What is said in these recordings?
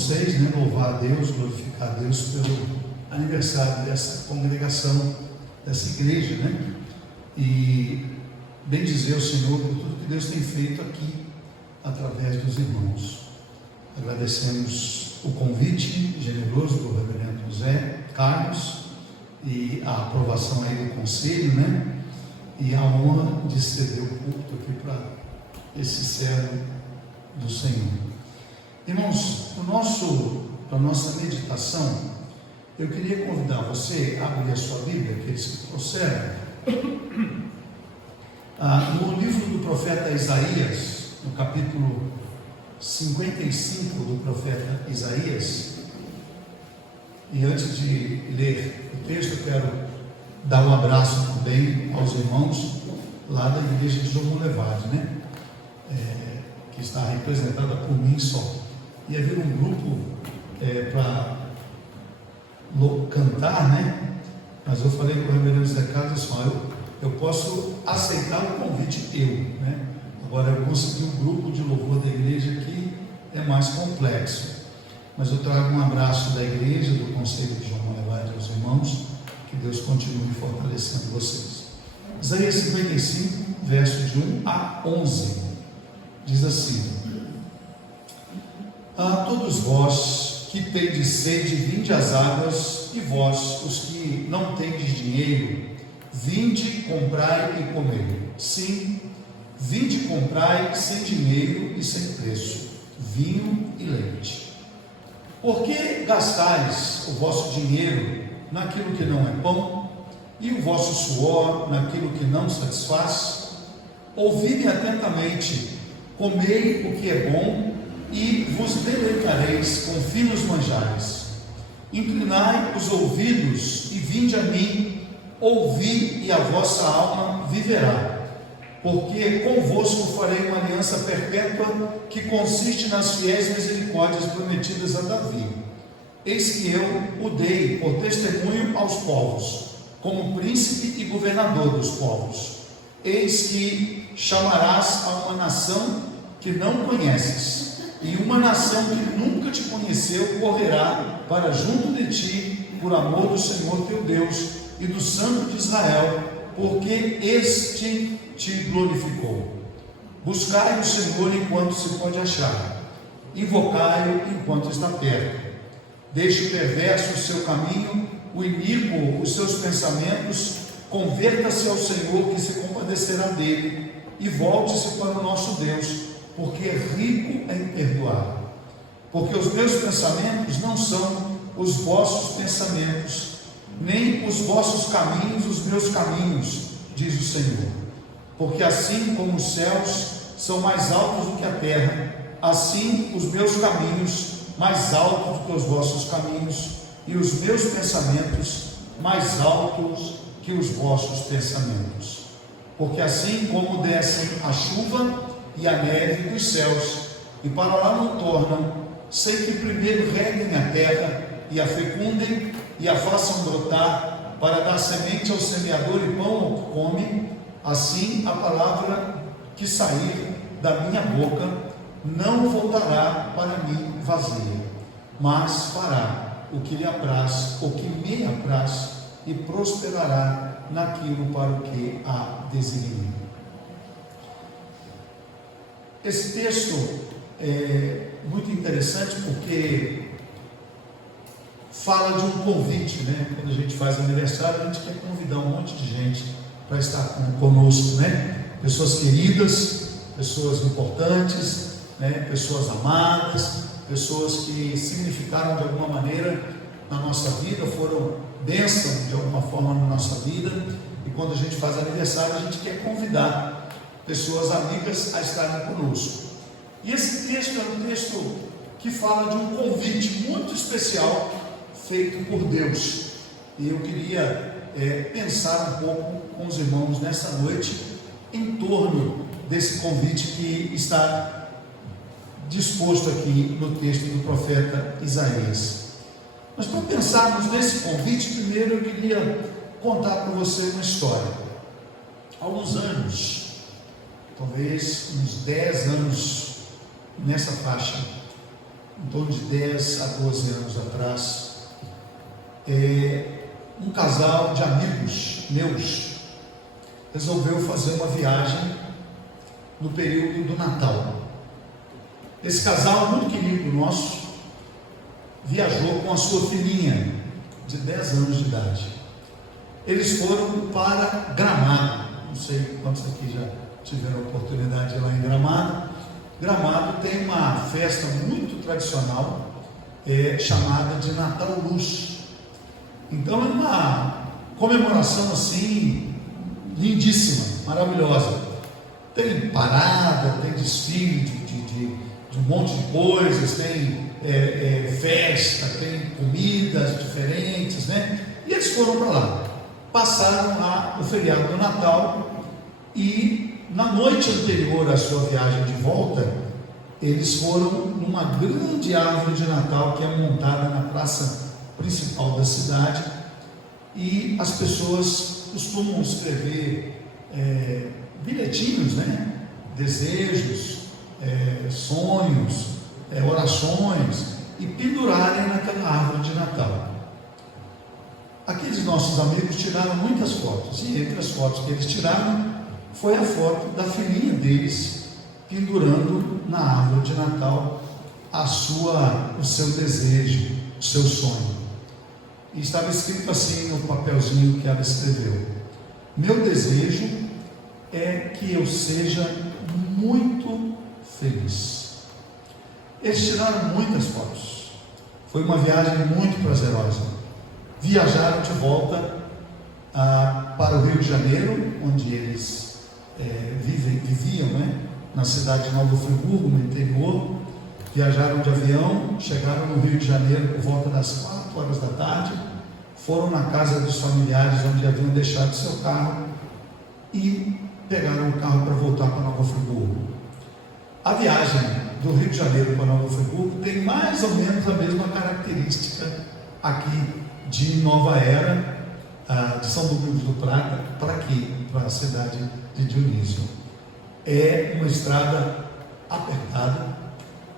vocês, né, louvar a Deus, glorificar a Deus pelo aniversário dessa congregação, dessa igreja, né? E bendizer o Senhor por tudo que Deus tem feito aqui, através dos irmãos. Agradecemos o convite generoso do reverendo José Carlos e a aprovação aí do conselho, né? E a honra de ceder o culto aqui para esse servo do Senhor. Irmãos, para a nossa meditação, eu queria convidar você a abrir a sua Bíblia, aqueles que trouxeram, no livro do profeta Isaías, no capítulo 55 do profeta Isaías. E antes de ler o texto, eu quero dar um abraço também aos irmãos lá da igreja de João Boulevard, né? Que está representada por mim só. E havia um grupo para cantar, né? Mas eu falei com o reverendo Zé Carlos assim: eu posso aceitar o convite né? Agora eu consegui um grupo de louvor da igreja que é mais complexo. Mas eu trago um abraço da igreja, do Conselho de João Boulevard aos irmãos. Que Deus continue fortalecendo vocês. Isaías 55, versos de 1 a 11, diz assim: A todos vós que tendes sede, vinde às águas, e vós, os que não tendes dinheiro, vinde, comprai e comei. Sim, vinde, comprai sem dinheiro e sem preço, vinho e leite. Por que gastais o vosso dinheiro naquilo que não é pão, e o vosso suor naquilo que não satisfaz? Ouvi-me atentamente, comei o que é bom, e vos deleitareis com finos manjares. Inclinai os ouvidos e vinde a mim, ouvi, e a vossa alma viverá. Porque convosco farei uma aliança perpétua, que consiste nas fiéis misericórdias prometidas a Davi. Eis que eu o dei por testemunho aos povos, como príncipe e governador dos povos. Eis que chamarás a uma nação que não conheces, e uma nação que nunca te conheceu correrá para junto de ti, por amor do Senhor teu Deus e do Santo de Israel, porque este te glorificou. Buscai o Senhor enquanto se pode achar, invocai-o enquanto está perto. Deixe o perverso o seu caminho, o iníquo os seus pensamentos, converta-se ao Senhor, que se compadecerá dele, e volte-se para o nosso Deus, porque é rico em perdoar. Porque os meus pensamentos não são os vossos pensamentos, nem os vossos caminhos os meus caminhos, diz o Senhor. Porque assim como os céus são mais altos do que a terra, assim os meus caminhos mais altos do que os vossos caminhos, e os meus pensamentos mais altos que os vossos pensamentos. Porque assim como descem a chuva e a neve dos céus, e para lá não tornam, sem que primeiro reguem a terra, e a fecundem, e a façam brotar, para dar semente ao semeador e pão ao que come, assim a palavra que sair da minha boca não voltará para mim vazia, mas fará o que lhe apraz, o que me apraz, e prosperará naquilo para o que a designei. Esse texto é muito interessante porque fala de um convite, né? Quando a gente faz aniversário, a gente quer convidar um monte de gente para estar conosco, né? Pessoas queridas, pessoas importantes, né? Pessoas amadas, pessoas que significaram de alguma maneira na nossa vida, foram bênção de alguma forma na nossa vida. E quando a gente faz aniversário, a gente quer convidar pessoas amigas a estarem conosco. E esse texto é um texto que fala de um convite muito especial feito por Deus. E eu queria pensar um pouco com os irmãos nessa noite em torno desse convite que está disposto aqui no texto do profeta Isaías. Mas para pensarmos nesse convite, primeiro eu queria contar para você uma história. Há uns anos, talvez uns 10 anos nessa faixa, em torno de 10 a 12 anos atrás, um casal de amigos meus resolveu fazer uma viagem no período do Natal. Esse casal muito querido nosso viajou com a sua filhinha de 10 anos de idade. Eles foram para Gramado. Não sei quantos aqui já tiveram a oportunidade de ir lá em Gramado. Gramado tem uma festa muito tradicional, chamada de Natal Luz. Então é uma comemoração assim lindíssima, maravilhosa. Tem parada, tem desfile de um monte de coisas, tem festa, tem comidas diferentes, né? E eles foram para lá, passaram lá o feriado do Natal, e na noite anterior à sua viagem de volta, eles foram numa grande árvore de Natal que é montada na praça principal da cidade, e as pessoas costumam escrever bilhetinhos, né? Desejos, sonhos, orações, e pendurarem naquela árvore de Natal. Aqueles nossos amigos tiraram muitas fotos, e entre as fotos que eles tiraram foi a foto da filhinha deles pendurando na árvore de Natal o seu desejo, o seu sonho. E estava escrito assim no papelzinho que ela escreveu: meu desejo é que eu seja muito feliz. Eles tiraram muitas fotos, foi uma viagem muito prazerosa. Viajaram de volta para o Rio de Janeiro, onde eles viviam, né? Na cidade de Nova Friburgo, no interior. Viajaram de avião, chegaram no Rio de Janeiro por volta das 4 horas da tarde, foram na casa dos familiares onde haviam deixado seu carro e pegaram o carro para voltar para Nova Friburgo. A viagem do Rio de Janeiro para Nova Friburgo tem mais ou menos a mesma característica aqui de Nova Era, de São Domingos do Prata, para aqui, para a cidade de Dionísio. É uma estrada apertada,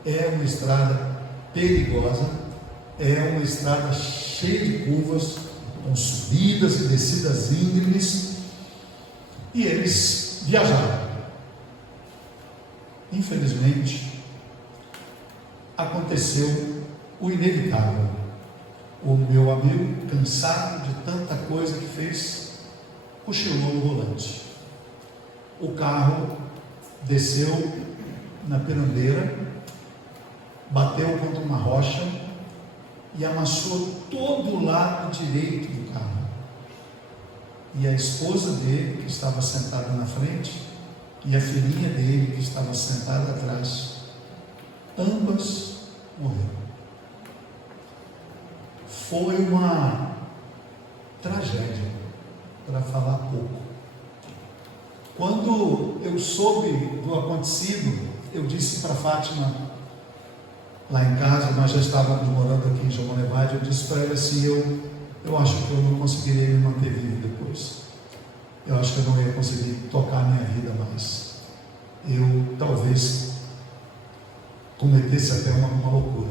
é uma estrada perigosa, é uma estrada cheia de curvas, com subidas e descidas íngremes, e eles viajaram. Infelizmente, aconteceu o inevitável. O meu amigo, cansado de tanta coisa que fez, cochilou o volante. O carro desceu na pirambeira, bateu contra uma rocha e amassou todo o lado direito do carro. E a esposa dele, que estava sentada na frente, e a filhinha dele, que estava sentada atrás, ambas morreram. Foi uma tragédia, para falar pouco. Quando eu soube do acontecido, eu disse para Fátima, lá em casa, nós já estávamos morando aqui em Jamonevade, eu disse para ela assim: eu acho que eu não conseguiria me manter vivo depois. Eu acho que eu não ia conseguir tocar a minha vida mais. Eu talvez cometesse até uma loucura,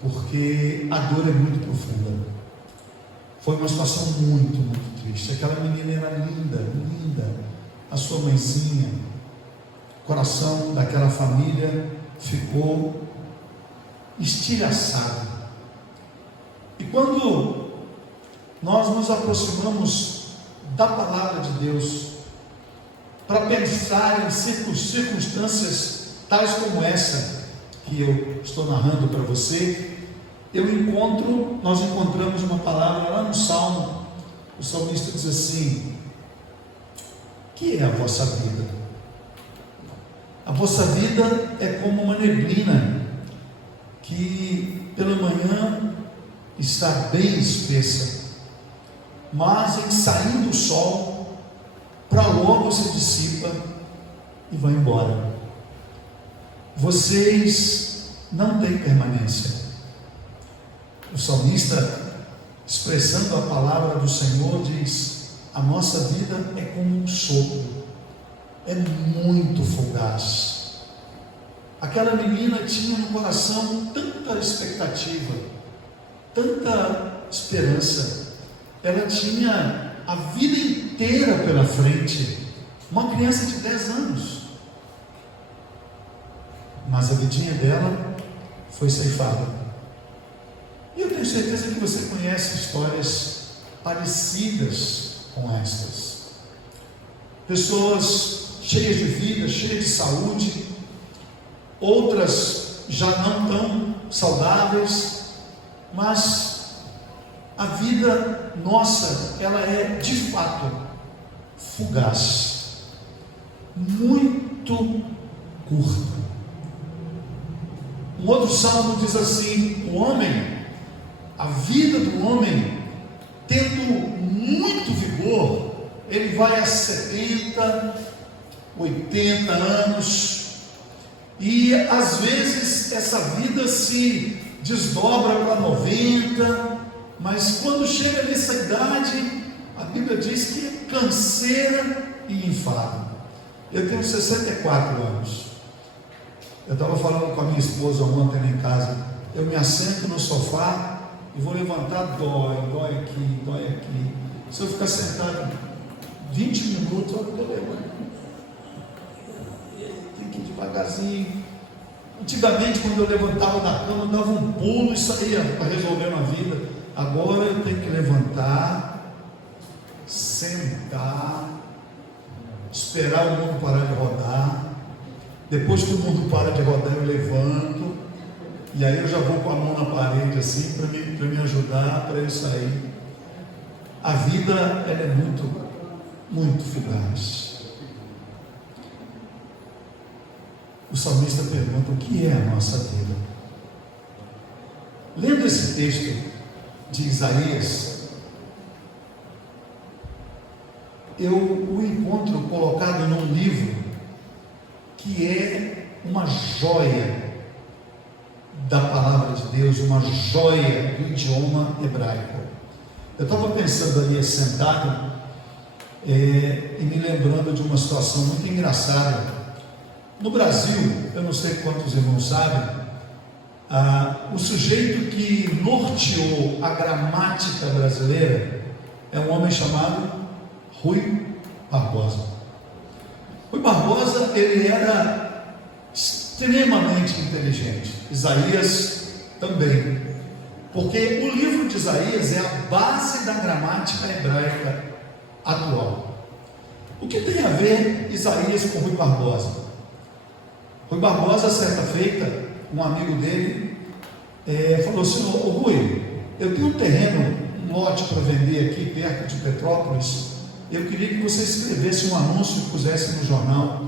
porque a dor é muito profunda. Foi uma situação muito, muito triste. Aquela menina era linda, linda. A sua mãezinha, o coração daquela família ficou estilhaçado. E quando nós nos aproximamos da palavra de Deus para pensar em circunstâncias tais como essa que eu estou narrando para você, nós encontramos uma palavra lá no Salmo. O salmista diz assim: que é a vossa vida? A vossa vida é como uma neblina que pela manhã está bem espessa, mas em saindo o sol, para logo se dissipa e vai embora. Vocês não têm permanência. O salmista, expressando a palavra do Senhor, diz: a nossa vida é como um sopro, é muito fugaz. Aquela menina tinha no coração tanta expectativa, tanta esperança. Ela tinha a vida inteira pela frente. Uma criança de 10 anos. Mas a vidinha dela foi ceifada. E eu tenho certeza que você conhece histórias parecidas com estas. Pessoas cheias de vida, cheias de saúde, outras já não tão saudáveis, mas a vida nossa, ela é de fato fugaz, muito curta. Um outro salmo diz assim: o homem, a vida do homem, tendo muito vigor, ele vai a 70, 80 anos, e às vezes essa vida se desdobra para 90, mas quando chega nessa idade, a Bíblia diz que é canseira e enfado. Eu tenho 64 anos. Eu estava falando com a minha esposa ontem lá em casa. Eu me assento no sofá e vou levantar, dói aqui. Se eu ficar sentado 20 minutos, eu levanto. Tem que ir devagarzinho. Antigamente, quando eu levantava da cama, eu dava um pulo e saía para resolver uma vida. Agora eu tenho que levantar, sentar, esperar o mundo parar de rodar. Depois que o mundo para de rodar, eu levanto, e aí eu já vou com a mão na parede assim, para me ajudar, para eu sair. A vida, ela é muito, muito fugaz. O salmista pergunta: o que é a nossa vida? Lendo esse texto de Isaías, eu o encontro colocado num livro que é uma joia da palavra de Deus, uma joia do idioma hebraico. Eu estava pensando ali sentado e me lembrando de uma situação muito engraçada. No Brasil, eu não sei quantos irmãos sabem, o sujeito que norteou a gramática brasileira é um homem chamado Rui Barbosa. Rui Barbosa, ele era extremamente inteligente. Isaías também, porque o livro de Isaías é a base da gramática hebraica atual. O que tem a ver Isaías com Rui Barbosa? Rui Barbosa, certa feita, um amigo dele falou assim: ô Rui, eu tenho um terreno, um lote para vender aqui perto de Petrópolis. Eu queria que você escrevesse um anúncio e pusesse no jornal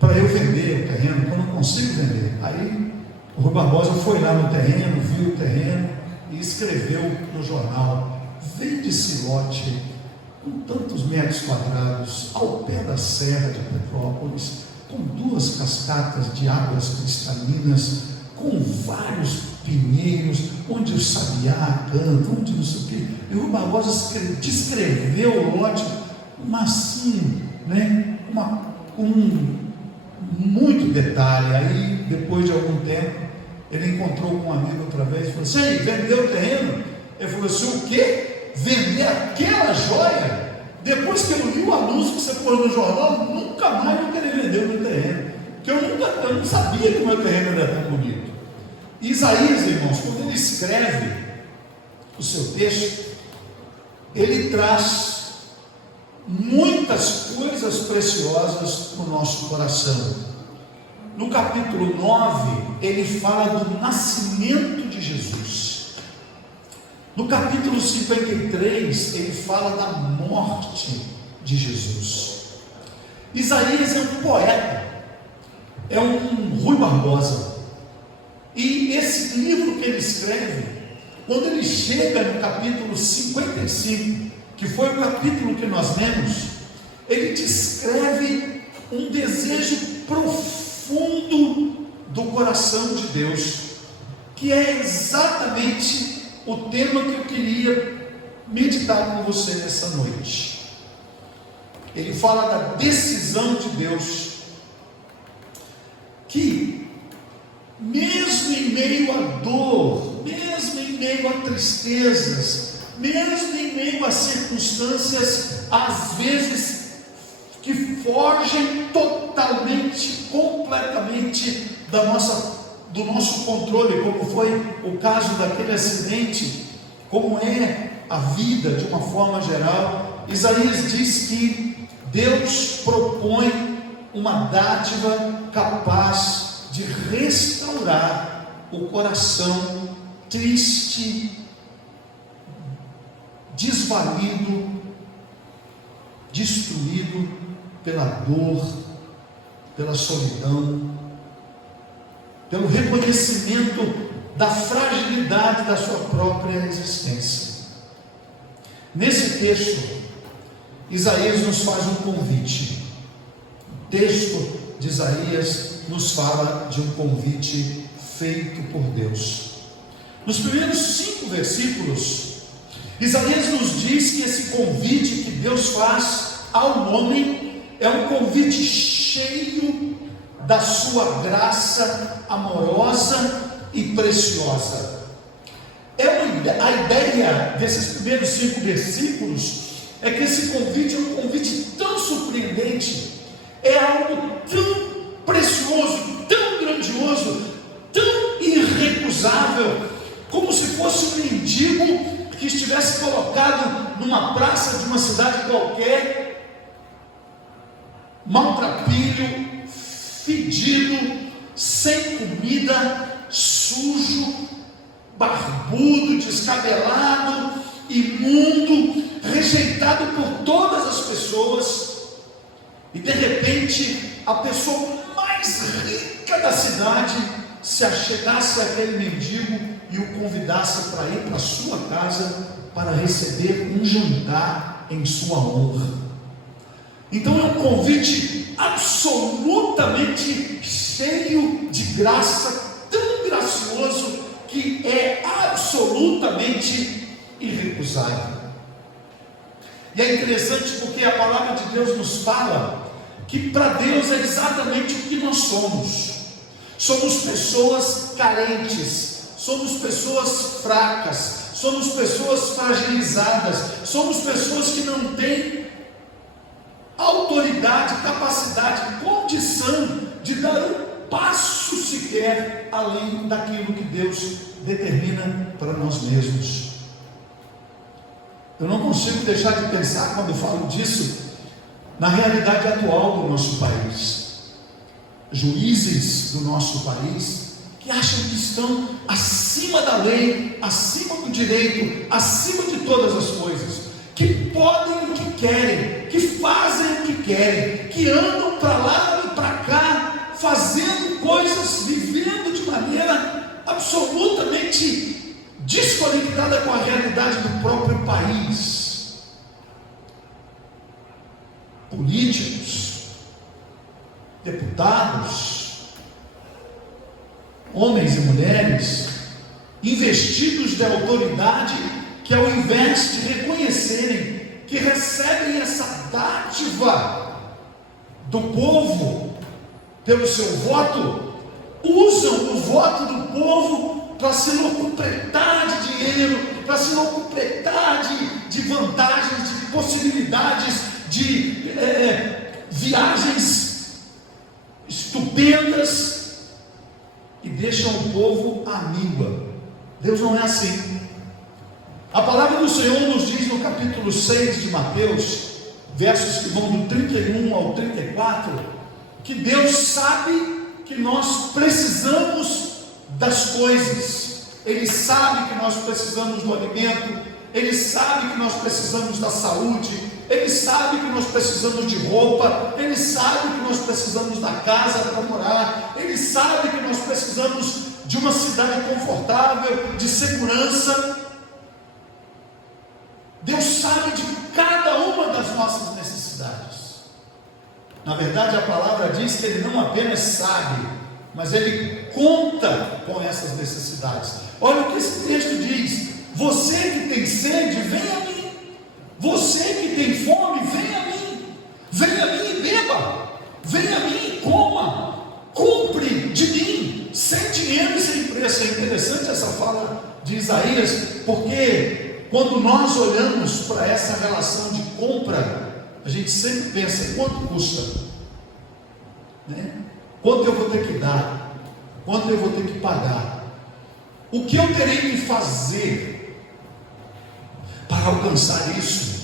para eu vender o terreno, porque eu não consigo vender. Aí o Rui Barbosa foi lá no terreno, viu o terreno e escreveu no jornal: vende-se lote com tantos metros quadrados, ao pé da serra de Petrópolis, com 2 cascatas de águas cristalinas, com vários pinheiros, onde o sabiá canta, onde não sei o quê. E o Rui Barbosa descreveu o lote, mas assim, né, com muito detalhe. Aí, depois de algum tempo, ele encontrou com um amigo outra vez e falou assim: ei, vendeu o terreno? Ele falou assim: o quê? Vender aquela joia? Depois que eu li o anúncio que você pôs no jornal, nunca mais eu queria vender o meu terreno, porque eu não sabia que o meu terreno era tão bonito. Isaías, irmãos, quando ele escreve o seu texto, ele traz muitas coisas preciosas para o nosso coração. No capítulo 9, ele fala do nascimento de Jesus. No capítulo 53, ele fala da morte de Jesus. Isaías é um poeta, é um Rui Barbosa. E esse livro que ele escreve, quando ele chega no capítulo 55, que foi o capítulo que nós lemos, ele descreve um desejo profundo do coração de Deus, que é exatamente o tema que eu queria meditar com você nessa noite. Ele fala da decisão de Deus que, mesmo em meio à dor, mesmo em meio a tristezas, mesmo em meio a circunstâncias, às vezes, que fogem totalmente, completamente do nosso controle, como foi o caso daquele acidente, como é a vida de uma forma geral, Isaías diz que Deus propõe uma dádiva capaz de restaurar o coração triste, desvalido, destruído pela dor, pela solidão, pelo reconhecimento da fragilidade da sua própria existência. Nesse texto, Isaías nos faz um convite. O texto de Isaías nos fala de um convite feito por Deus. Nos primeiros 5 versículos, Isaías nos diz que esse convite que Deus faz ao homem é um convite cheio da sua graça amorosa e preciosa. A ideia desses primeiros 5 versículos é que esse convite é um convite tão surpreendente, é algo tão precioso, tão grandioso, tão irrecusável, como se fosse um mendigo que estivesse colocado numa praça de uma cidade qualquer, maltrapilho, fedido, sem comida, sujo, barbudo, descabelado, imundo, rejeitado por todas as pessoas, e de repente a pessoa mais rica da cidade se achegasse àquele mendigo e o convidasse para ir para a sua casa para receber um jantar em sua honra. Então é um convite absolutamente cheio de graça, tão gracioso que é absolutamente irrecusável. E é interessante porque a palavra de Deus nos fala que para Deus é exatamente o que nós somos. Somos pessoas carentes, somos pessoas fracas, somos pessoas fragilizadas, somos pessoas que não têm autoridade, capacidade, condição de dar um passo sequer além daquilo que Deus determina para nós mesmos. Eu não consigo deixar de pensar, quando falo disso, na realidade atual do nosso país. Juízes do nosso país que acham que estão acima da lei, acima do direito, acima de todas as coisas, que podem o que querem, que fazem o que querem, que andam para lá e para cá, fazendo coisas, vivendo de maneira absolutamente desconectada com a realidade do próprio país. Políticos, deputados, homens e mulheres, investidos de autoridade, que ao invés de reconhecerem que recebem essa dádiva do povo pelo seu voto, usam o voto do povo para se locupletar de dinheiro, para se locupletar de vantagens, de possibilidades, de viagens estupendas, e deixam o povo à míngua. Deus não é assim. A palavra do Senhor nos diz no capítulo 6 de Mateus, versos que vão do 31 ao 34, que Deus sabe que nós precisamos das coisas. Ele sabe que nós precisamos do alimento, Ele sabe que nós precisamos da saúde, Ele sabe que nós precisamos de roupa, Ele sabe que nós precisamos da casa para morar, Ele sabe que nós precisamos de uma cidade confortável, de segurança. Deus sabe de cada uma das nossas necessidades. Na verdade, a palavra diz que Ele não apenas sabe, mas Ele conta com essas necessidades. Olha o que esse texto diz: você que tem sede, vem a mim. Você que tem fome, vem a mim. Venha a mim e beba. Venha a mim e coma. Compre fala de Isaías, porque quando nós olhamos para essa relação de compra, a gente sempre pensa: quanto custa? Né? Quanto eu vou ter que dar? Quanto eu vou ter que pagar? O que eu terei que fazer para alcançar isso?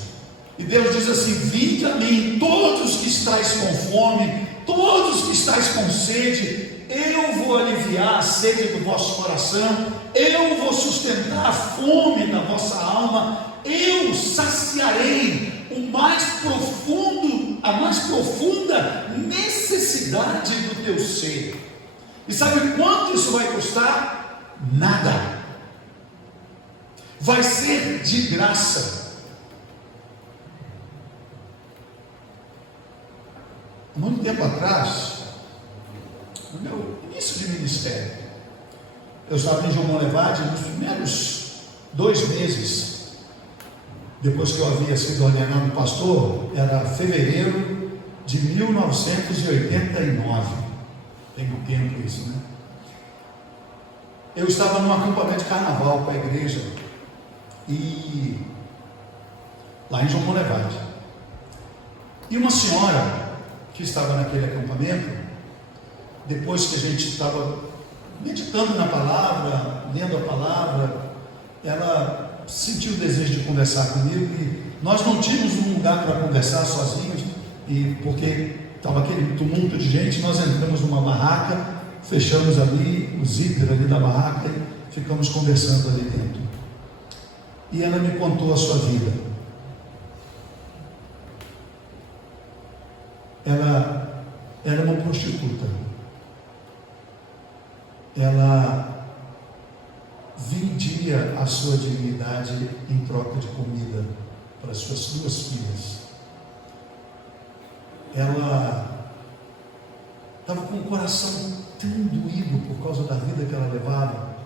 E Deus diz assim: vinde a mim, todos que estáis com fome, todos que estáis com sede, eu vou aliviar a sede do vosso coração, eu vou sustentar a fome da vossa alma, eu saciarei o mais profundo, a mais profunda necessidade do teu ser. E sabe quanto isso vai custar? Nada. Vai ser de graça. Há muito tempo atrás, no meu início de ministério, eu estava em João Levade, nos primeiros 2 meses, depois que eu havia sido ordenado pastor, era fevereiro de 1989, tem um tempo isso, né? Eu estava num acampamento de carnaval com a igreja, e lá em João Levade, e uma senhora que estava naquele acampamento, depois que a gente estava meditando na palavra, lendo a palavra, ela sentiu o desejo de conversar comigo, e nós não tínhamos um lugar para conversar sozinhos, e porque estava aquele tumulto de gente, nós entramos numa barraca, fechamos ali o zíper ali da barraca e ficamos conversando ali dentro. E ela me contou a sua vida. Ela era uma prostituta. Ela vendia a sua dignidade em troca de comida para as suas 2 filhas. Ela estava com o coração tão doído por causa da vida que ela levava.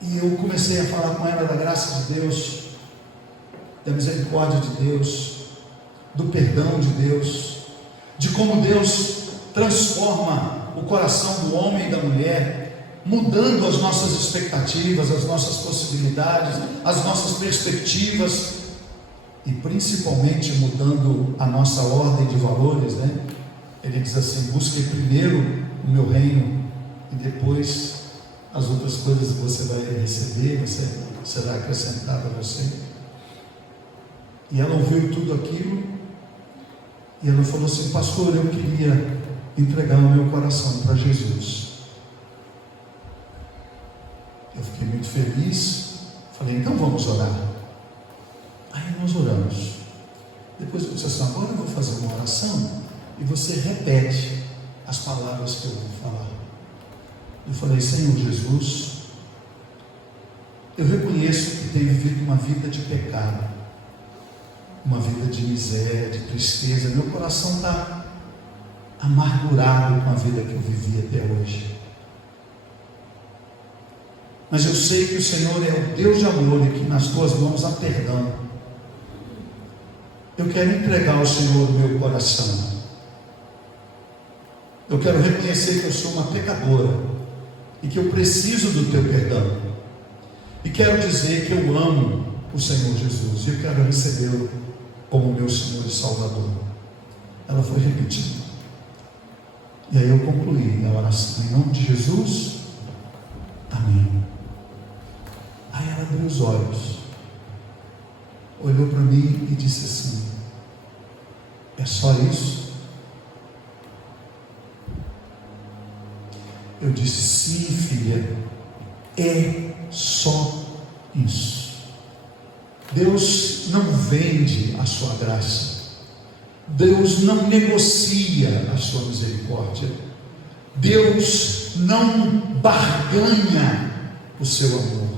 E eu comecei a falar com ela da graça de Deus, da misericórdia de Deus, do perdão de Deus, de como Deus transforma o coração do homem e da mulher, mudando as nossas expectativas, as nossas possibilidades, as nossas perspectivas, e principalmente mudando a nossa ordem de valores, né? Ele diz assim: busque primeiro o meu reino, e depois as outras coisas você vai receber, você será acrescentado a você. E ela ouviu tudo aquilo, e ela falou assim: pastor, eu queria entregar o meu coração para Jesus. Eu fiquei muito feliz, falei: então vamos orar. Aí nós oramos. Depois eu disse assim: agora eu vou fazer uma oração e você repete as palavras que eu vou falar. Eu falei: Senhor Jesus, eu reconheço que tenho vivido uma vida de pecado, uma vida de miséria, de tristeza. Meu coração está amargurado com a vida que eu vivi até hoje. Mas eu sei que o Senhor é o Deus de amor e que nas tuas mãos há perdão. Eu quero entregar ao Senhor o meu coração. Eu quero reconhecer que eu sou uma pecadora e que eu preciso do teu perdão. E quero dizer que eu amo o Senhor Jesus e eu quero recebê-lo como meu Senhor e Salvador. Ela foi repetindo. E aí eu concluí a oração: em nome de Jesus, amém. Aí ela abriu os olhos, olhou para mim e disse assim: é só isso? Eu disse: sim, filha, é só isso. Deus não vende a sua graça, Deus não negocia a sua misericórdia, Deus não barganha o seu amor.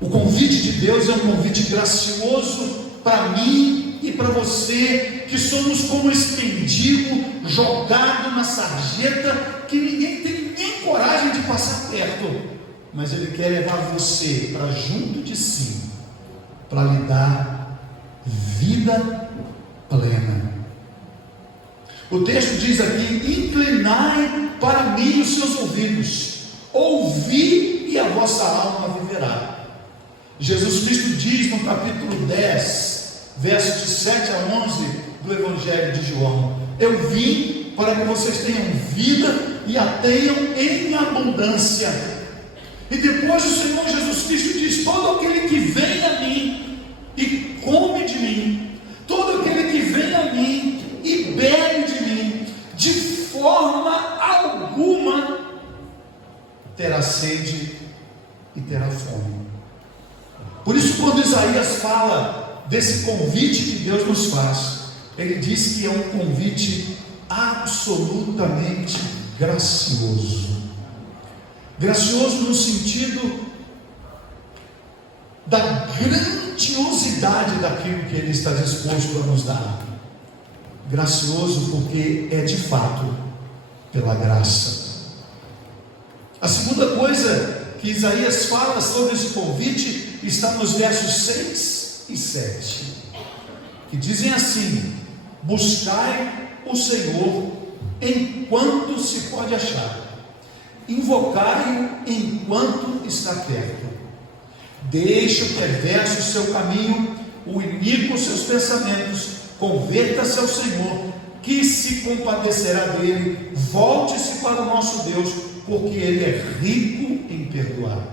O convite de Deus é um convite gracioso para mim e para você, que somos como esse mendigo jogado na sarjeta, que ninguém tem nem coragem de passar perto, mas Ele quer levar você para junto de si, para lhe dar vida plena. O texto diz aqui: inclinai para mim os os seus ouvidos, ouvi e a vossa alma viverá. Jesus Cristo diz no capítulo 10, versos de 7 a 11 do Evangelho de João: eu vim para que vocês tenham vida e a tenham em abundância. E depois o Senhor Jesus Cristo diz: todo aquele que vem a mim e come de mim, todo aquele que vem a mim e bebe de mim, de forma alguma terá sede e terá fome. Por isso, quando Isaías fala desse convite que Deus nos faz, ele diz que é um convite absolutamente gracioso. Gracioso no sentido da grandiosidade daquilo que ele está disposto a nos dar. Gracioso porque é de fato pela graça. A segunda coisa que Isaías fala sobre esse convite está nos versos 6 e 7, que dizem assim: buscai o Senhor enquanto se pode achar, invocai-o enquanto está perto. Deixe o perverso o seu caminho, o iníquo os seus pensamentos, converta-se ao Senhor, que se compadecerá dele. Volte-se para o nosso Deus, porque ele é rico em perdoar.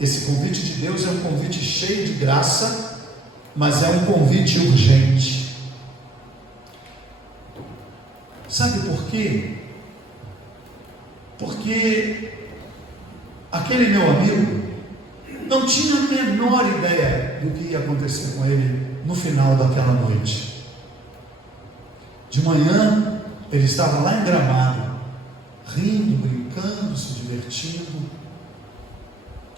Esse convite de Deus é um convite cheio de graça, mas é um convite urgente. Sabe por quê? Porque aquele meu amigo não tinha a menor ideia do que ia acontecer com ele no final daquela noite. De manhã, ele estava lá em Gramado, rindo, brincando, se divertindo.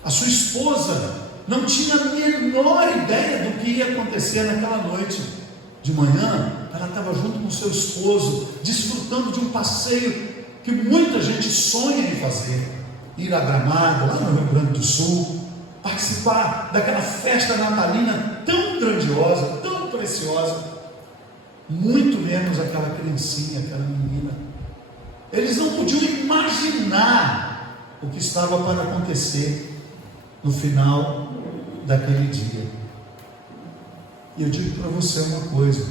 A sua esposa não tinha a menor ideia do que ia acontecer naquela noite. De manhã, ela estava junto com seu esposo, desfrutando de um passeio que muita gente sonha em fazer: ir a Gramado, lá no Rio Grande do Sul, participar daquela festa natalina tão grandiosa, tão preciosa. Muito menos aquela criancinha, aquela menina. Eles não podiam imaginar o que estava para acontecer no final daquele dia. E eu digo para você uma coisa: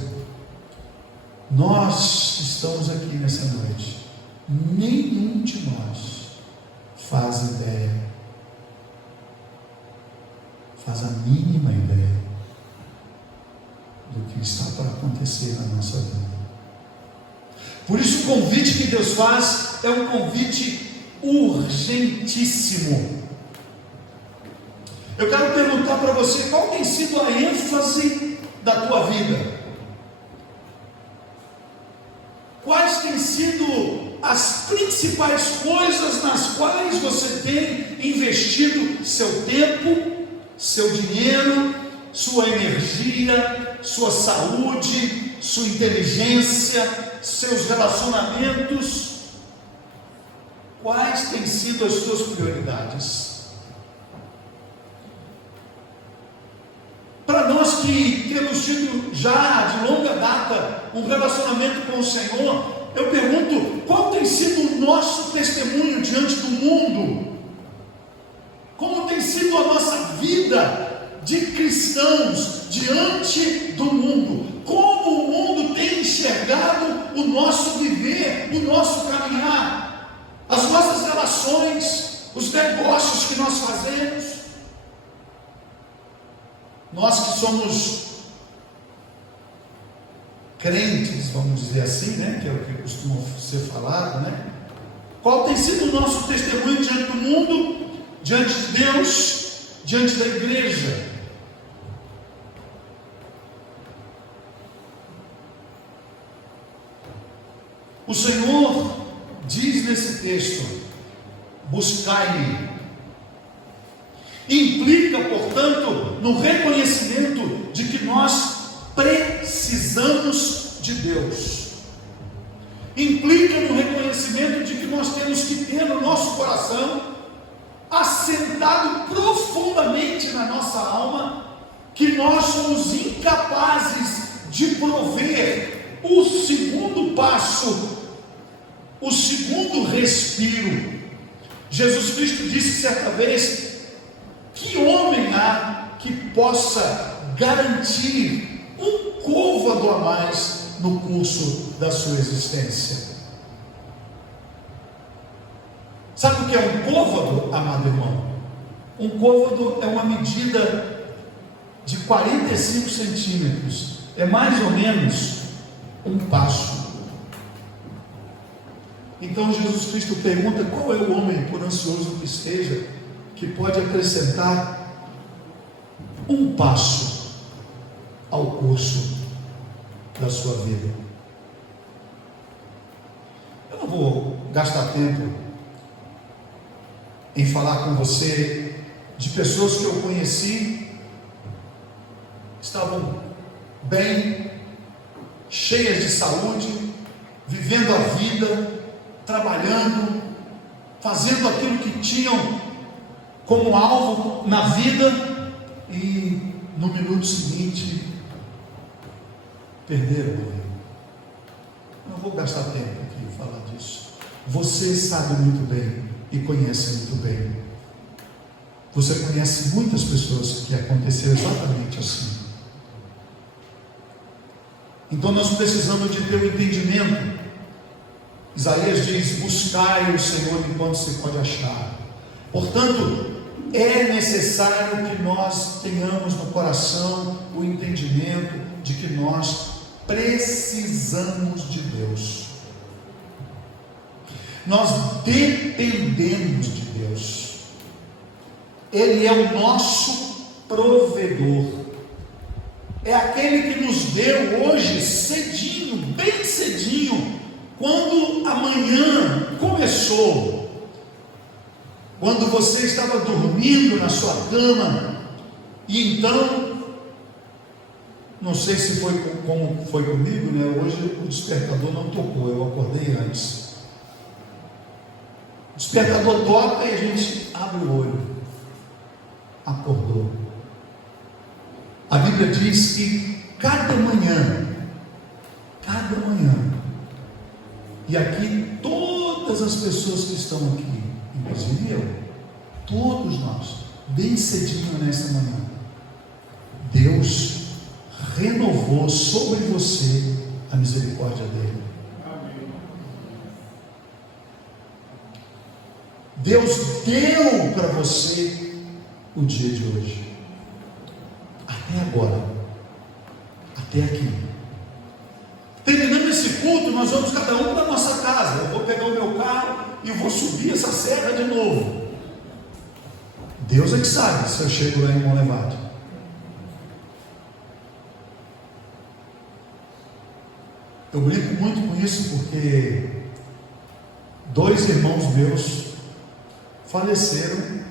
nós estamos aqui nessa noite, nenhum de nós faz ideia, faz a mínima ideia do que está para acontecer na nossa vida. Por isso o convite que Deus faz é um convite urgentíssimo. Eu quero perguntar para você: qual tem sido a ênfase da tua vida? Quais têm sido as principais coisas nas quais você tem investido seu tempo, seu dinheiro, sua energia, sua saúde, sua inteligência, seus relacionamentos? Quais têm sido as suas prioridades? Para nós que temos tido já de longa data um relacionamento com o Senhor, eu pergunto: qual tem sido o nosso testemunho diante do mundo? Como tem sido a nossa vida de cristãos diante do mundo? Como o mundo tem enxergado o nosso viver, o nosso caminhar, as nossas relações, os negócios que nós fazemos? Nós que somos crentes, vamos dizer assim, né? Que é o que costuma ser falado, né? Qual tem sido o nosso testemunho diante do mundo, diante de Deus, diante da igreja? O Senhor diz nesse texto: buscai-me. Implica, portanto, no reconhecimento de que nós precisamos de Deus. Implica no reconhecimento de que nós temos que ter no nosso coração, assentado profundamente na nossa alma, que nós somos incapazes de prover o segundo passo o segundo respiro. Jesus Cristo disse certa vez: que homem há que possa garantir um côvado a mais no curso da sua existência? Sabe o que é um côvado, amado irmão? Um côvado é uma medida de 45 centímetros, é mais ou menos um passo. Então Jesus Cristo pergunta: qual é o homem, por ansioso que esteja, que pode acrescentar um passo ao curso da sua vida? Eu não vou gastar tempo em falar com você de pessoas que eu conheci, estavam bem, cheias de saúde, vivendo a vida, trabalhando, fazendo aquilo que tinham como alvo na vida, e no minuto seguinte perderam a vida. Não vou gastar tempo aqui em falar disso. Você sabe muito bem e conhece muito bem. Você conhece muitas pessoas que aconteceu exatamente assim. Então nós precisamos de ter o entendimento. Isaías diz: buscai o Senhor enquanto se pode achar. Portanto, é necessário que nós tenhamos no coração o entendimento de que nós precisamos de Deus. Nós dependemos de Deus. Ele é o nosso provedor. É aquele que nos deu hoje cedinho, bem cedinho, quando a manhã começou, quando você estava dormindo na sua cama, e então, não sei se foi como foi comigo, né? Hoje o despertador não tocou, eu acordei antes. O despertador toca e a gente abre o olho. Acordou. A Bíblia diz que cada manhã, e aqui todas as pessoas que estão aqui, inclusive eu, todos nós, bem cedinho nessa manhã, Deus renovou sobre você a misericórdia dele. Deus deu para você o dia de hoje, até agora, até aqui. Terminando esse culto, nós vamos cada um para a nossa casa. Eu vou pegar o meu carro e vou subir essa serra de novo. Deus é que sabe se eu chego lá em Monlevade. Eu brinco muito com isso porque 2 irmãos meus faleceram,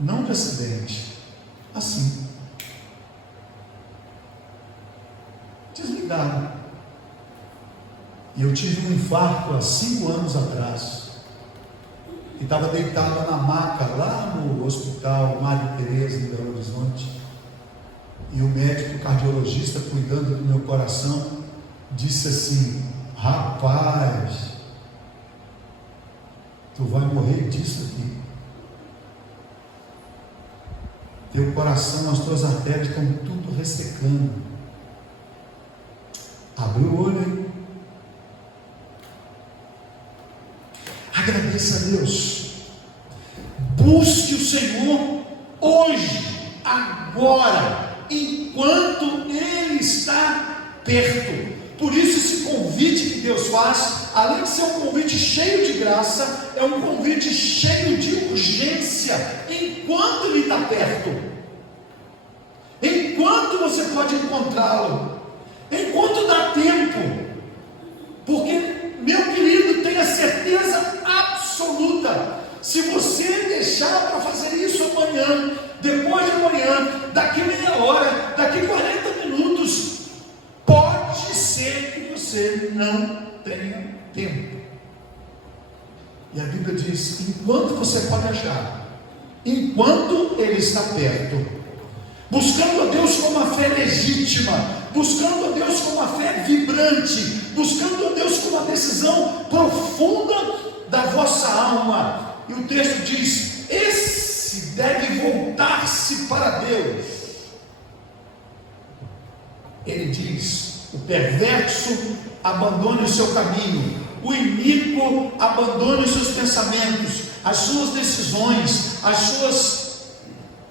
não de acidente, assim, desligaram. E eu tive um infarto há 5 anos atrás, e estava deitado na maca lá no hospital Madre Teresa em Belo Horizonte, e o médico cardiologista cuidando do meu coração disse assim: rapaz, tu vai morrer disso aqui. Teu coração, as tuas artérias estão tudo ressecando. Abre o olho aí. Agradeça a Deus. Busque o Senhor hoje, agora, enquanto Ele está perto. Por isso esse convite que Deus faz, além de ser um convite cheio de graça, é um convite cheio de urgência, enquanto Ele está perto, enquanto você pode encontrá-lo, enquanto dá tempo, porque, meu querido, tenha certeza absoluta, se você deixar para fazer isso amanhã, depois de amanhã, daqui meia hora, daqui 40 minutos, pode ser que você não tenha tempo. E a Bíblia diz: enquanto você pode achar, enquanto Ele está perto, buscando a Deus com uma fé legítima, buscando a Deus com uma fé vibrante, buscando a Deus com uma decisão profunda da vossa alma. E o texto diz: esse deve voltar-se para Deus. Ele diz: o perverso abandone o seu caminho, o iníquo abandone os seus pensamentos, as suas decisões, as suas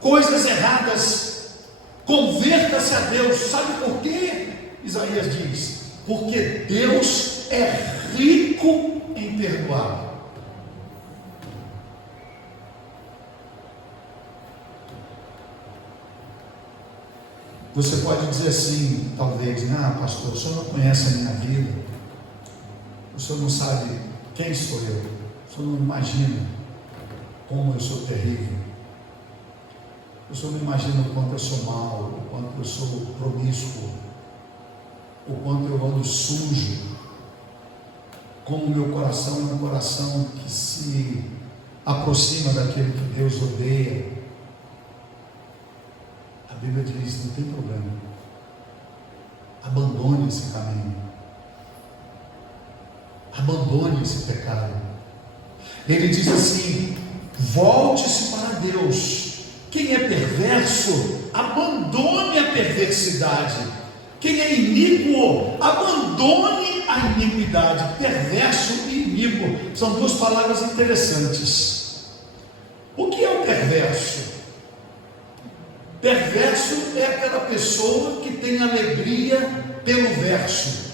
coisas erradas, converta-se a Deus. Sabe por quê? Isaías diz: porque Deus é rico em perdoar. Você pode dizer assim, talvez: pastor, o senhor não conhece a minha vida, o senhor não sabe quem sou eu, o senhor não imagina como eu sou terrível, o senhor não imagina o quanto eu sou mau, o quanto eu sou promíscuo, o quanto eu ando sujo, como o meu coração é um coração que se aproxima daquele que Deus odeia. A Bíblia diz: não tem problema, abandone esse caminho, abandone esse pecado. Ele diz assim: volte-se para Deus. Quem é perverso, abandone a perversidade. Quem é iníquo, abandone a iniquidade. Perverso e iníquo são duas palavras interessantes. O que é o perverso? Perverso é aquela pessoa que tem alegria pelo verso.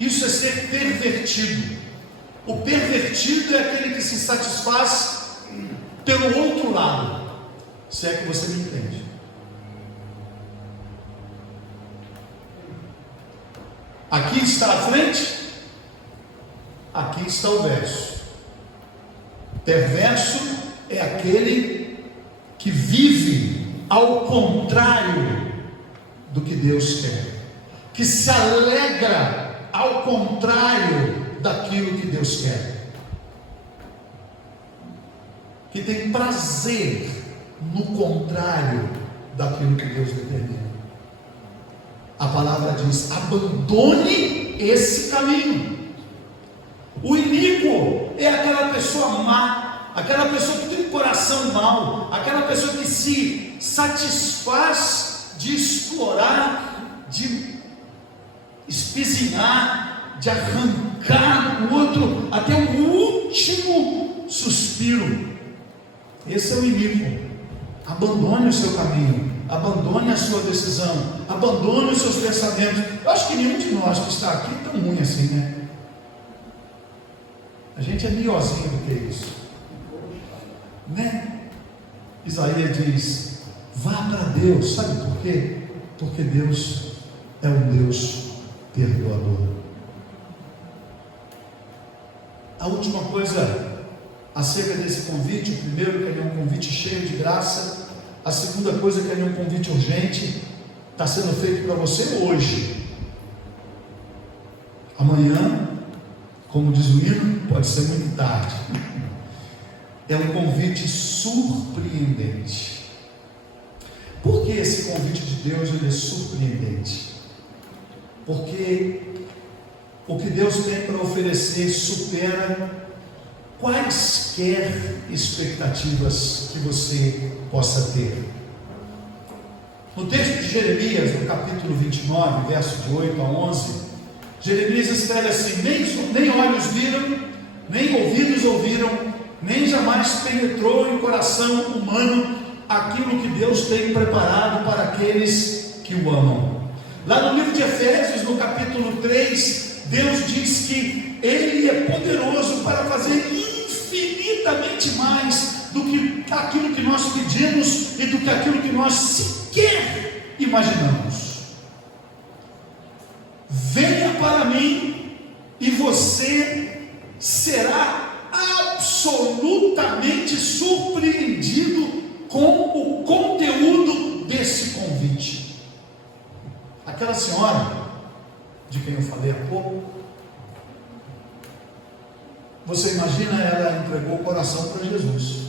Isso é ser pervertido. O pervertido é aquele que se satisfaz pelo outro lado, se é que você me entende. Aqui está a frente, aqui está o verso. Perverso é aquele que vive ao contrário do que Deus quer, que se alegra ao contrário daquilo que Deus quer, que tem prazer no contrário daquilo que Deus determina. A palavra diz: abandone esse caminho. O iníquo é aquela pessoa má, aquela pessoa que tem um coração mau, aquela pessoa que se satisfaz de explorar, de espizinhar, de arrancar o outro até o último suspiro. Esse é o iníquo. Abandone o seu caminho, abandone a sua decisão, abandone os seus pensamentos. Eu acho que nenhum de nós que está aqui é tão ruim assim, né? A gente é melhorzinho do que isso, né? Isaías diz: vá para Deus. Sabe por quê? Porque Deus é um Deus perdoador. A última coisa acerca desse convite: o primeiro, que ele é um convite cheio de graça. A segunda coisa, que ele é um convite urgente, está sendo feito para você hoje. Amanhã, como diz o hino, pode ser muito tarde. É um convite surpreendente. Por que esse convite de Deus ele é surpreendente? Porque o que Deus tem para oferecer supera quaisquer expectativas que você possa ter. No texto de Jeremias, no capítulo 29, verso de 8 a 11, Jeremias escreve assim: nem olhos viram, nem ouvidos ouviram, nem jamais penetrou em coração humano aquilo que Deus tem preparado para aqueles que o amam. Lá no livro de Efésios, no capítulo 3, Deus diz que Ele é poderoso para fazer infinitamente mais do que aquilo que nós pedimos e do que aquilo que nós sequer imaginamos. Venha para mim e você será absolutamente surpreendido com o conteúdo desse convite. Aquela senhora de quem eu falei há pouco, você imagina, ela entregou o coração para Jesus,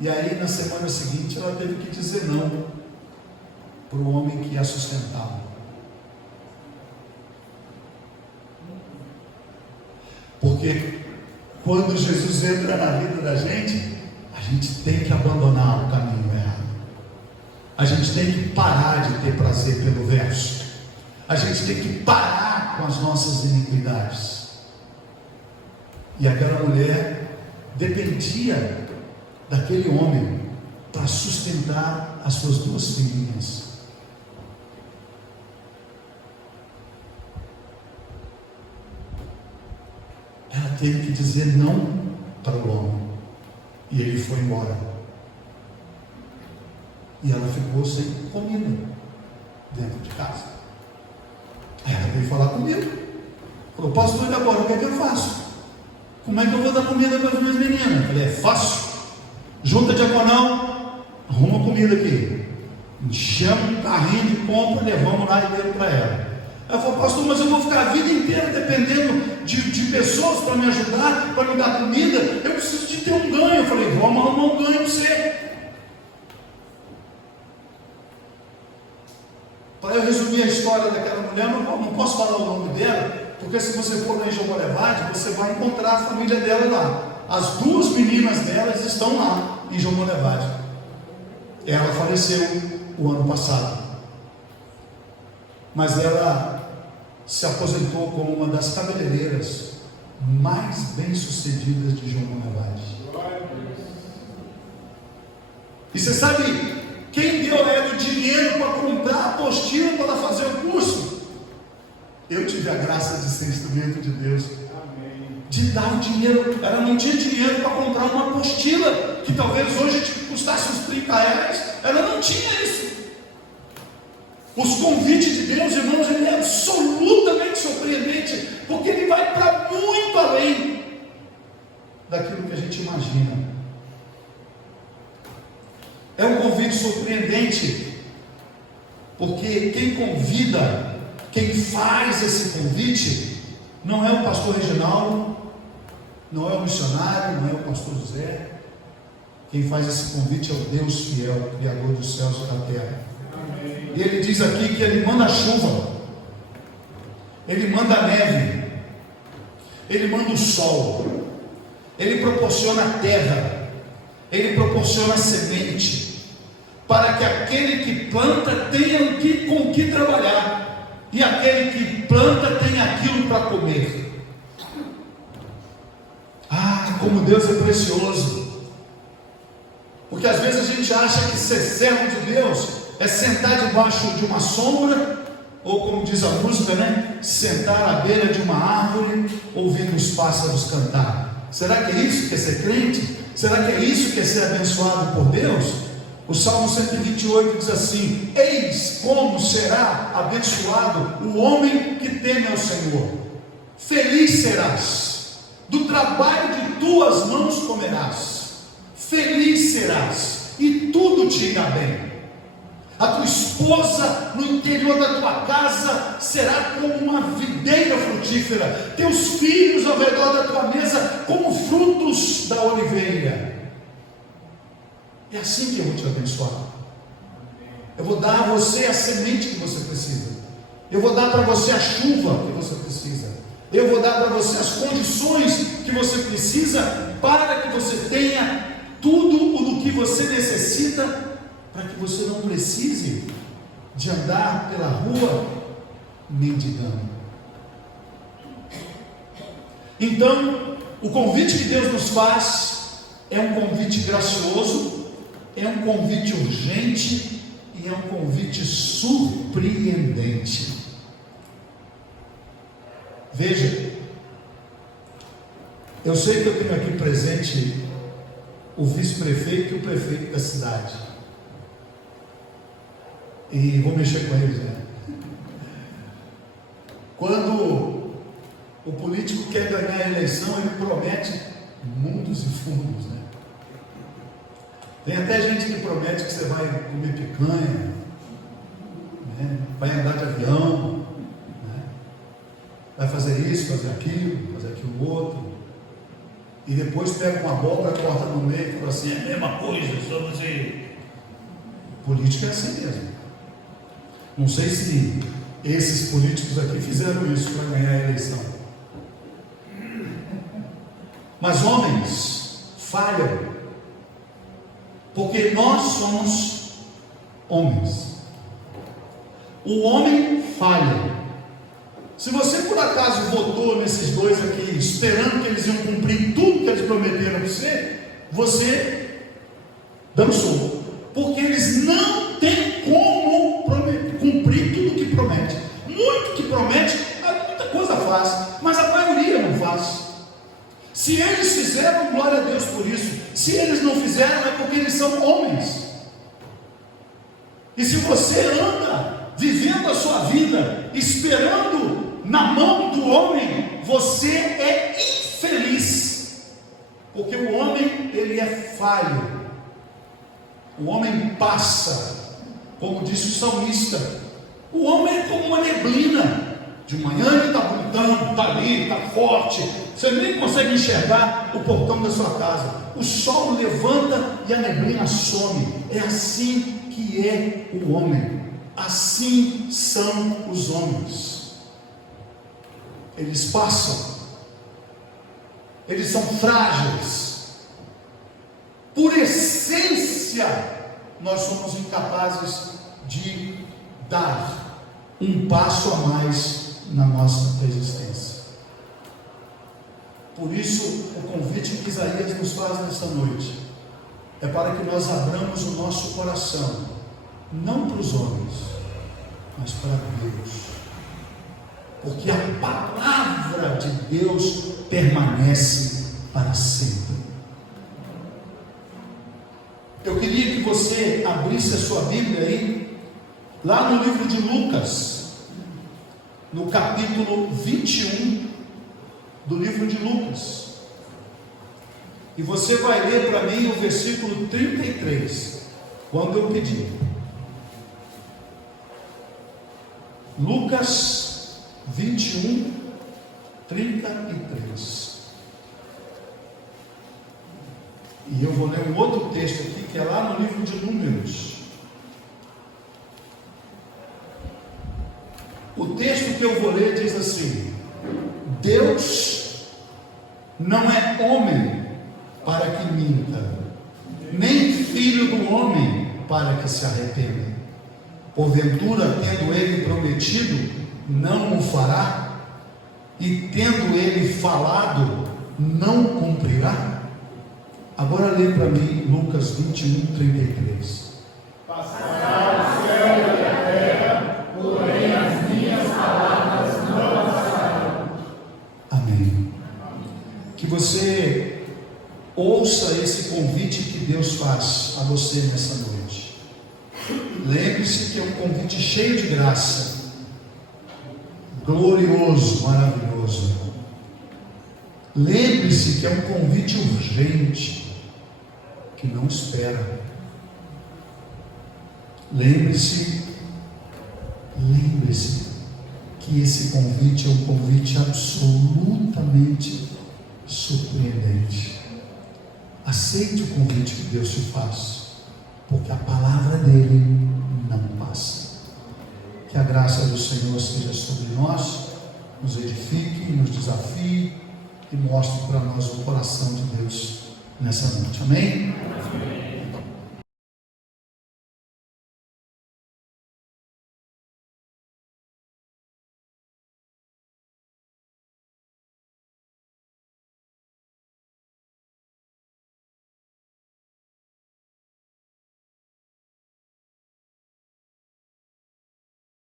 e aí na semana seguinte ela teve que dizer não para o homem que a sustentava. Porque quando Jesus entra na vida da gente, a gente tem que abandonar o caminho errado. A gente tem que parar de ter prazer pelo verso. A gente tem que parar com as nossas iniquidades. E aquela mulher dependia daquele homem para sustentar as suas 2 filhinhas. Ela teve que dizer não para o homem, e ele foi embora, e ela ficou sem comida dentro de casa. Aí ela veio falar comigo, falou: pastor, e agora o que é que eu faço? Como é que eu vou dar comida para as minhas meninas? Eu falei: é fácil, junta diaconal, arruma comida aqui, chama um carrinho de compra, levamos lá e demos para ela. Ela falou: pastor, mas eu vou ficar a vida inteira dependendo de pessoas para me ajudar, para me dar comida, eu preciso de ter um ganho. Eu falei: vamos arrumar um ganho para você. Para eu resumir a história daquela mulher, não posso falar o nome dela, porque se você for lá em Jomolevade, você vai encontrar a família dela lá. As 2 meninas delas estão lá em Jomolevade. Ela faleceu o ano passado, mas ela se aposentou como uma das cabeleireiras mais bem-sucedidas de Jomolevade. E você sabe quem deu a ela o dinheiro para comprar a apostila para ela fazer o curso? Eu tive a graça de ser instrumento de Deus. De dar o dinheiro. Ela não tinha dinheiro para comprar uma apostila que talvez hoje custasse uns 30 reais. Ela não tinha isso. Os convites de Deus, irmãos, ele é absolutamente surpreendente, porque ele vai para muito além daquilo que a gente imagina. É um convite surpreendente, porque quem convida, quem faz esse convite, não é o pastor Reginaldo, não é o missionário, não é o pastor José. Quem faz esse convite é o Deus fiel, Criador dos céus e da terra. E ele diz aqui que ele manda a chuva, ele manda a neve, ele manda o sol, ele proporciona a terra, ele proporciona a semente, para que aquele que planta tenha com que trabalhar, e aquele que planta tenha aquilo para comer. Ah, como Deus é precioso! Porque às vezes a gente acha que ser servo de Deus é sentar debaixo de uma sombra, ou como diz a música, né? Sentar à beira de uma árvore, ouvindo os pássaros cantar. Será que é isso que é ser crente? Será que é isso que é ser abençoado por Deus? O Salmo 128 diz assim: eis como será abençoado o homem que teme ao Senhor. Feliz serás, do trabalho de tuas mãos comerás. Feliz serás, e tudo te irá bem. A tua esposa no interior da tua casa será como uma videira frutífera, teus filhos ao redor da tua mesa como frutos da oliveira. É assim que eu vou te abençoar. Eu vou dar a você a semente que você precisa, eu vou dar para você a chuva que você precisa, eu vou dar para você as condições que você precisa, para que você tenha tudo o que você necessita, para que você não precise de andar pela rua mendigando. Então, o convite que Deus nos faz é um convite gracioso, é um convite urgente e é um convite surpreendente. Veja, eu sei que eu tenho aqui presente o vice-prefeito e o prefeito da cidade, e vou mexer com eles, né? Quando o político quer ganhar a eleição, ele promete mundos e fundos, né? Tem até gente que promete que você vai comer picanha, né? Vai andar de avião, né? Vai fazer isso, fazer aquilo outro, e depois pega uma abóbora, corta no meio e fala assim: é a mesma coisa, só você. Política é assim mesmo. Não sei se esses políticos aqui fizeram isso para ganhar a eleição. Mas homens falham, porque nós somos homens. O homem falha. Se você por acaso votou nesses dois aqui, esperando que eles iam cumprir tudo que eles prometeram para você, você dançou, porque eles não têm como cumprir tudo que promete. Muito que promete, muita coisa faz, mas a maioria não faz. Se eles fizeram, glória a Deus por isso. Se eles não fizeram, é porque eles são homens. E se você anda vivendo a sua vida esperando na mão do homem, você é infeliz, porque o homem, ele é falho. O homem passa, como disse o salmista. O homem é como uma neblina. De manhã ele está bonitão, está ali, está forte, você nem consegue enxergar o portão da sua casa. O sol levanta e a neblina some. É assim que é o homem. Assim são os homens. Eles passam, eles são frágeis. Por essência, nós somos incapazes de dar um passo a mais na nossa existência. Por isso, o convite que Isaías nos faz nesta noite é para que nós abramos o nosso coração, não para os homens, mas para Deus, porque a palavra de Deus permanece para sempre. Eu queria que você abrisse a sua Bíblia aí, lá no livro de Lucas, no capítulo 21 do livro de Lucas, e você vai ler para mim o versículo 33, quando eu pedir. Lucas 21, 33. E eu vou ler um outro texto aqui, que é lá no livro de Números. O texto que eu vou ler diz assim: Deus não é homem para que minta, nem filho do homem para que se arrependa. Porventura, tendo ele prometido, não o fará? E tendo ele falado, não cumprirá? Agora lê para mim Lucas 21, 33. Passará o céu e a terra, porém as minhas palavras não passarão. Amém. Que você ouça esse convite que Deus faz a você nessa noite. Lembre-se que é um convite cheio de graça, glorioso, maravilhoso. Lembre-se que é um convite urgente, que não espera. Lembre-se que esse convite é um convite absolutamente surpreendente. Aceite o convite que Deus te faz, porque a palavra dele não passa. Que a graça do Senhor esteja sobre nós, nos edifique, nos desafie e mostre para nós o coração de Deus nessa noite. Amém?